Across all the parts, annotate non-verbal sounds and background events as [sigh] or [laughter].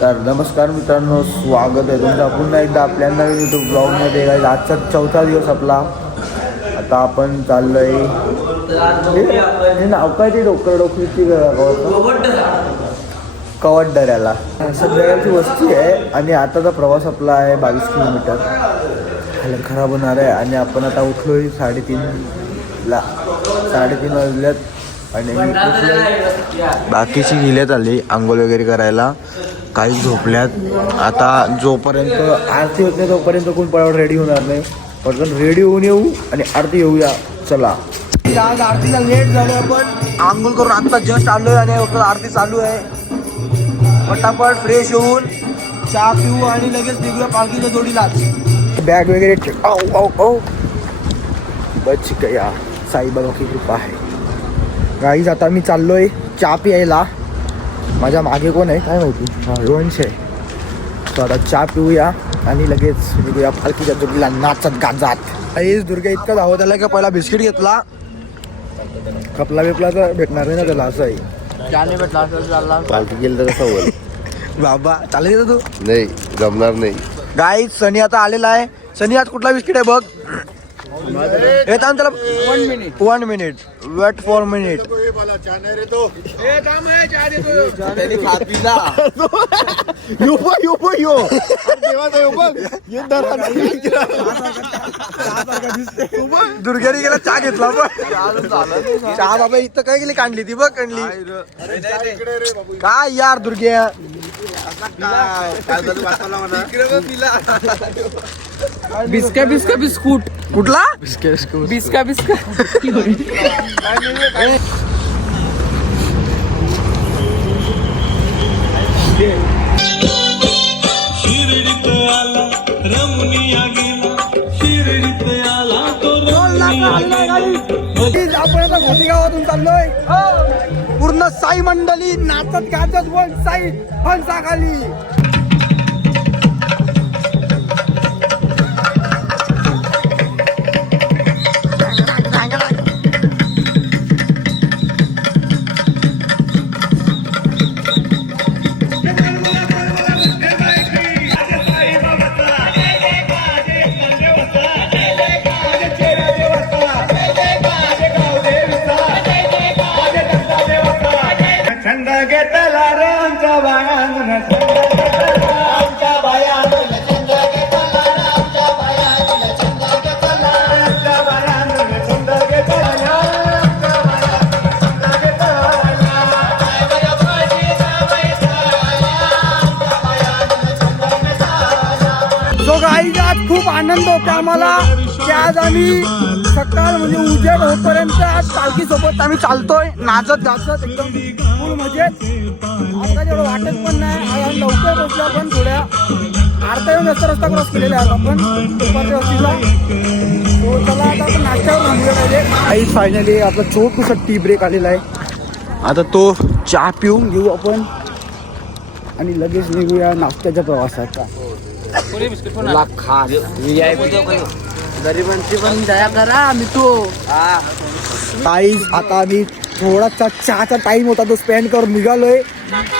तर नमस्कार मित्रांनो स्वागत आहे तुमचं. पुन्हा एकदा आपल्या नवीन युट्यूब ब्लॉगमध्ये आजचा चौथा दिवस आपला. आता आपण चाललोय. आहे नाव काय ते डोकर डोकरीची कवडदऱ्याला सगळ्याची वस्ती आहे आणि आताचा प्रवास आपला आहे बावीस किलोमीटर. खराब होणार आहे आणि आपण आता उठलोय साडेतीनला साडेतीन वाजल्यात आणि बाकीची गेल्यात आली आंघोळ वगैरे करायला. काही झोपल्यात. आता जोपर्यंत आरती होत नाही तोपर्यंत कोण पळावर रेडी होणार नाही. पटकन रेडी होऊन येऊ आणि आरती येऊया. चला. आज आरतीला लेट झालं आपण. आंघोळ करून आता जस्ट आलोय आणि फक्त आरती चालू आहे. पटापट फ्रेश होऊन. चहा पिऊ आणि लगेच निघूया पालखीच्या जोडीलाच. बॅग वगैरे बच गया साईबाबाची कृपा आहे. गाईज आता मी चाललोय चहा प्यायला. माझ्या मागे कोण आहे? काय माहिती? हा रोहनश आहे. तो आता चहा पिऊया आणि लगेच निघूया पालखीच्या जोडीला नाचत गाजात. आईस दुर्गा इतका धावत आला का? पहिला बिस्किट घेतला. कपला बिपला तर भेटणार नाही ना त्याला असं आहे. पालखी गेली तर कसं होईल? बाबा चालेल येतो तू? नाही जमणार नाही. गाई सनी आता आलेला आहे. सनी आज कुठला बिस्किट आहे बघ? त्याला one minute one minute wait for minute दुर्गेरी गेला चहा घेतला बघ. चहा बाबा इथं काय गेली? काढली ती बघ काढली काय यार दुर्गे बिस्का बिस्का बिस्कुट. कुठला बिस्का बिस्का शिर्डीत आला रमणीया गेला शिर्डीत आला तो आपण आता घोटी गावातून चाललोय पूर्ण साई मंडळी नाचत गाजत वन साई फणसाखाली खूप आनंद होता आम्हाला. की आज आम्ही सकाळ म्हणजे उजेड होईपर्यंत आज पालखी सोबत आम्ही चालतोय. नाचत गाचत एकदम फुल मजेत. आता जेवढं वाटत पण नाही आज आम्ही लवकर पोहोचलो आपण थोड्या अर्धा येऊन रस्ता रस्ता क्रॉस केलेला आहे आपण. दुपारच्या वस्तीला. तो चला आता आपण नाश्त्यावर पाहिजे आई फायनली आपला छोटूसा टी ब्रेक आलेला आहे. आता तो चहा पिऊन घेऊ आपण. आणि लगेच निघूया नाश्त्याच्या प्रवासात. गरिबांची पण दया करा मी तो. काहीच आता आम्ही थोडासा चहाचा टाइम होता तो स्पेंड करून निघालोय.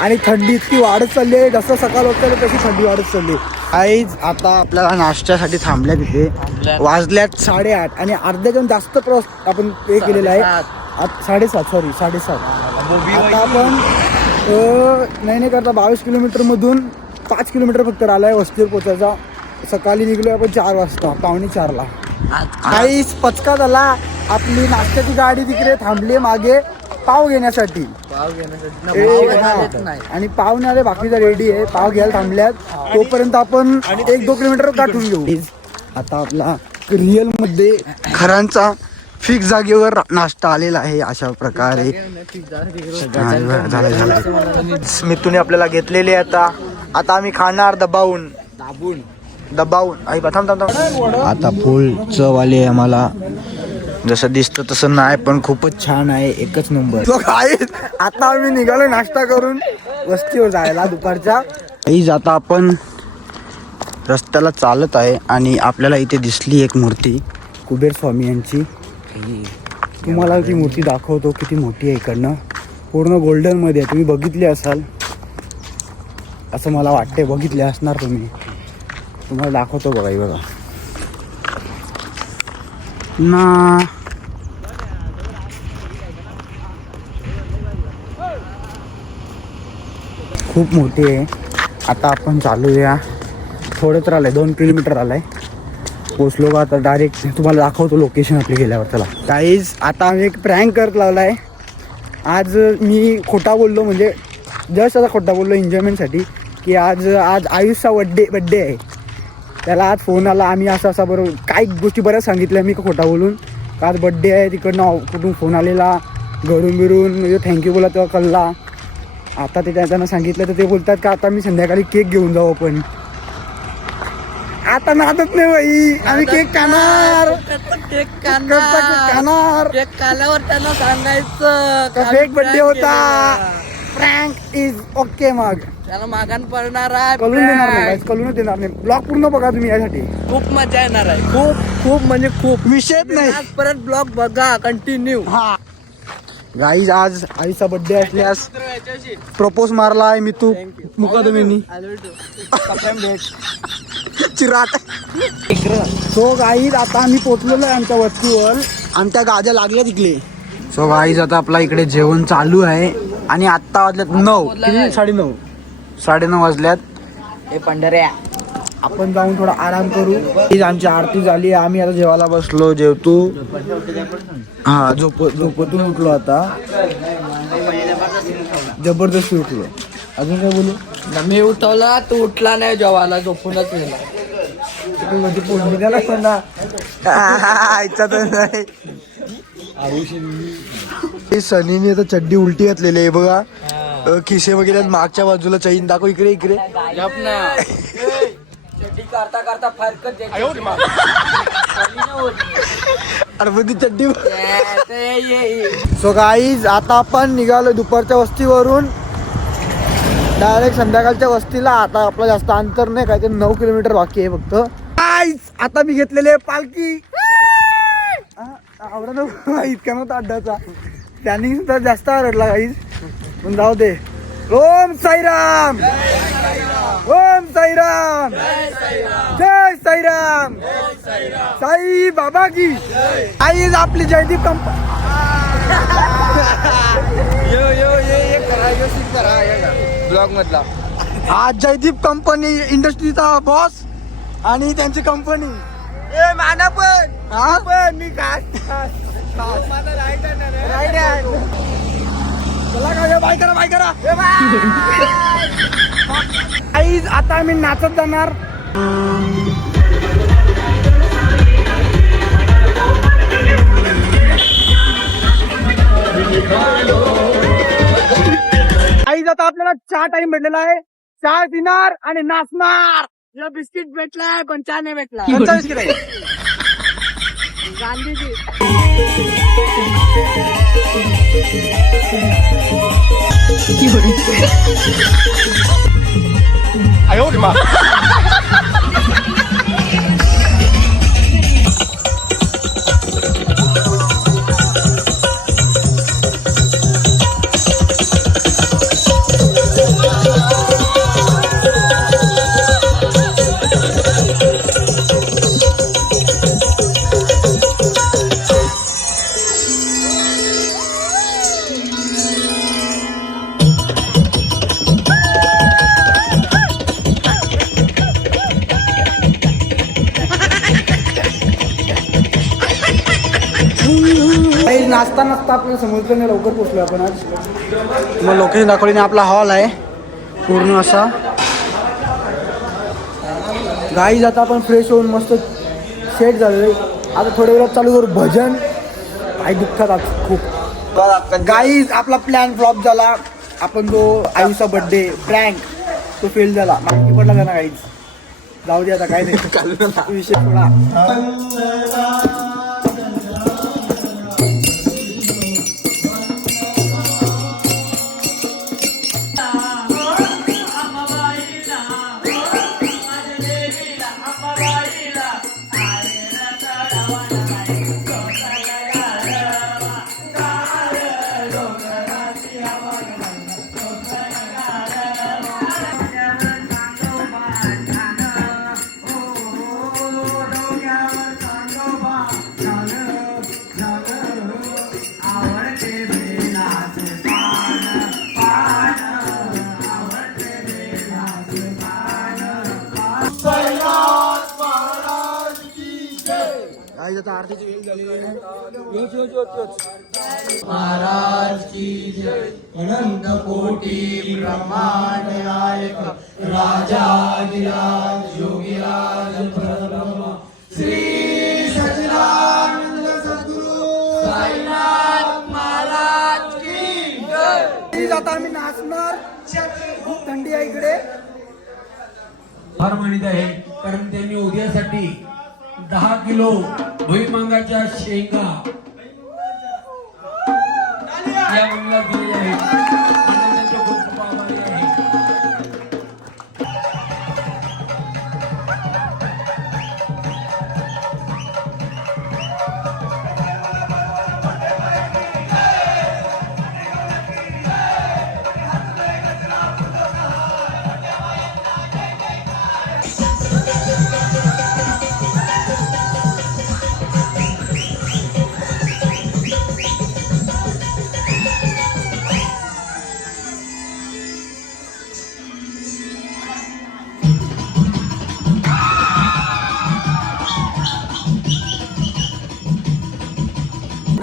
आणि थंडी इतकी वाढत चालली आहे. जसं सकाळ होत चालली तशी थंडी वाढत चालली काहीच आता आपल्याला नाश्त्यासाठी थांबल्या तिथे. वाजल्यात. साडेआठ. आणि अर्ध्याच्याहून जास्त प्रवास आपण हे केलेला आहे. आत- साडेसात सॉरी साडेसात. आता आपण नाही नाही करता बावीस किलोमीटर मधून पाच किलोमीटर फक्त राहिलाय वस्तीवर पोचायचा सकाळी निघलोय आपण चार वाजता पावणे चारला. काहीच पचका झाला आपली नाश्त्याची गाडी तिकडे थांबली मागे पाव घेण्यासाठी. ए, हा. आणि पाव नाही बाकीचा रेडी आहे पाव घ्यायला थांबल्यात. तोपर्यंत आपण एक दोन किलोमीटर गाठून घेऊ. आता आपला रिअलमध्ये खरांचा फिक्स जागेवर नाश्ता आलेला आहे अशा प्रकारे. स्मितूने आपल्याला घेतलेले आता. आता आम्ही खाणार दबावून. दाबून. दबावून. आई बा, थांब थांब थांब. आता फुल चव आली आहे आम्हाला. जसं दिसतं तसं नाही पण खूपच छान आहे. एकच नंबर आता आम्ही निघालो नाश्ता करून. वस्तीवर जायला दुपारच्या. आई आता आपण रस्त्याला चालत आहे आणि आपल्याला इथे दिसली एक मूर्ती. कुबेर स्वामी यांची. तुम्हाला ती मूर्ती दाखवतो किती मोठी आहे इकडनं. पूर्ण गोल्डनमध्ये आहे. तुम्ही बघितली असाल? असं मला वाटते बघितले असणार तुम्ही. तुम्हाला दाखवतो बघा हे बघा. ना. खूप मोठी आहे. आता आपण चालूया. थोडंच राहिलंय दोन किलोमीटर आलाय. पोचलो का आता डायरेक्ट तुम्हाला दाखवतो लोकेशन आपली गेल्यावर. चला. काहीच आता आम्ही एक प्रँक करत लावलाय. आज मी खोटा बोललो म्हणजे जस्ट आता खोटा बोललो एन्जॉयमेंटसाठी की आज आज आयुषचा बड्डे बड्डे आहे. त्याला आज फोन आला आम्ही असं असा बरोबर काही गोष्टी बऱ्याच सांगितल्या मी का खोटा बोलून. का आज बड्डे आहे तिकडनं कुठून फोन आलेला घरून बिरून म्हणजे थँक्यू बोला तेव्हा कळला आता ते त्या- त्यांना सांगितलं तर ते बोलतात का आता मी संध्याकाळी केक घेऊन जाऊ आपण. आता नादत नाही बाई आम्ही केक खाणार. केक खाणार. केक काल्यावर त्यांना सांगायचं. फेक होता. प्रँक इज ओके मग. त्याला मागान पडणार आहे कळून देणार नाही guys, देणार नाही. ब्लॉग पूर्ण बघा तुम्ही यासाठी. खूप मजा येणार आहे. खूप खूप म्हणजे खूप. विषयच नाही. आज परत ब्लॉग बघा कंटिन्यू हा. गाईज आज आईचा बर्थडे असल्यास प्रपोज मारला आहे मी तू मुकादमीनी. चिराट सो गाईज आता आम्ही पोचलेलो आहे आमच्या वस्तीवर. आणि त्या गाज्या लागल्या तिकडे. सो गाईज आता आपला इकडे जेवण चालू आहे. आणि आत्ता वाजल्यात नऊ. किती साडेनऊ. साडेनऊ वाजल्यात. हे पंढऱ्या आपण जाऊन थोडा आराम करू. हीच आमची आरती झाली. आम्ही आता जेवायला बसलो जेवतो. हा झोप झोपतून उठलो आता. जबरदस्ती उठलो. अजून काय बोलू? मी उठवला तू उठला नाही जेवायला झोपूनच गेला. म्हणजे हे सनीने आता चड्डी उलटी घातलेली आहे बघा. अ, खिसे वगैरे आहेत मागच्या बाजूला चैन दाखव इकडे इकडे. करता करता फरकत अरे मग ती चड्डी. सो गाईज आता आपण निघालो दुपारच्या वस्तीवरून. डायरेक्ट संध्याकाळच्या वस्तीला. आता आपलं जास्त अंतर नाही काय ते नऊ किलोमीटर बाकी आहे फक्त. गाईज आता मी घेतलेले पालखी. आवडा नको इतका नव्हता अड्डाचा त्यांनी सुद्धा जास्त आवडला गाईज पण जाऊ दे. ओम साईराम. ओम साईराम. जय साईराम. साई बाबा की. आई आपली जयदीप कंप ब्लॉग मधला. आज जयदीप कंपनी इंडस्ट्रीचा बॉस आणि त्यांची कंपनी. ए माना पण. हा? पण मी काय का ए, बाय करा बाय करा. ए, बाय. आई आता आम्ही नाचत जाणार. आई आता आपल्याला चहा टाइम भेटलेला आहे. चहा पिणार आणि नाचणार. बिस्किट भेटलाय पण चहा नाही भेटला. [laughs] कोणता बिस्किट आहे? गांधीजी काही नाचता नाचता आपल्याला समजलं नाही लवकर पोचलो आपण आज. मग लोकेशन दाखवली नाही आपला हॉल आहे पूर्ण असा. गाई जाता आपण फ्रेश होऊन मस्त सेट झालेलो आता थोड्या वेळात चालू करू भजन. आई दुःखात आज खूप. गाईज आपला प्लॅन फ्लॉप झाला. आपण जो आयुषचा बर्थडे प्रँक तो फेल झाला. माहिती पडला ना गाईज. जाऊ दे आता काय नाही. [laughs] विषय थोडा ಅಮ್ಮ ಬಾಯಿ आता आरतीची वेळ महाराज की जय. अनंत कोटी ब्रह्मांड नायक. राजाधिराज योगीराज परब्रह्म. श्री सच्चिदानंद सद्गुरु. साईनाथ महाराज की जय. आता आम्ही नाचणार. खूप थंडी आहे इकडे. फार मानित आहे कारण त्यांनी उद्यासाठी दहा किलो भुईमांगाच्या शेंगा. या मुलीला दिलेल्या आहेत.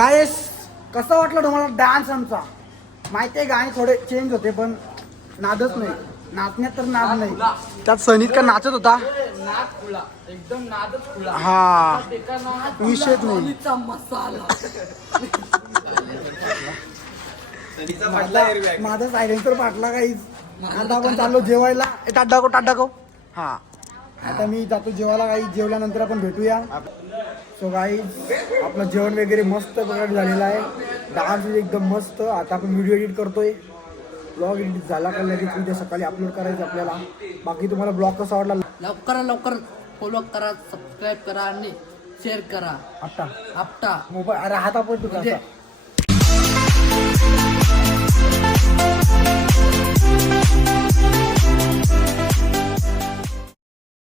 गायस कसं वाटलं तुम्हाला डान्स आमचा? माहिती आहे गाणे थोडे चेंज होते पण नादच नाही. नाचण्यात तर नाद नाही. त्यात सनीत का नाचत होता? नाद खुला एकदम नादच खुला हा. एका विषयच नाही. मसाला. माझा सायलेन्सर फाटला काही आता आपण चाललो जेवायला. ताट दाखव ताट दाखव हा. आता मी जातो जेवायला काही जेवल्यानंतर आपण भेटूया. सो काही आपलं जेवण वगैरे मस्त प्रकारे झालेलं आहे. डान्स एकदम मस्त. आता आपण व्हिडिओ एडिट करतोय. ब्लॉग एडिट झाला का लगेच उद्या सकाळी अपलोड करायचं आपल्याला. बाकी तुम्हाला ब्लॉग कसा वाटला? लवकर लवकर फॉलो करा सबस्क्राईब करा आणि शेअर करा. आता आपटा मोबाईल अरे हात आपण तुझा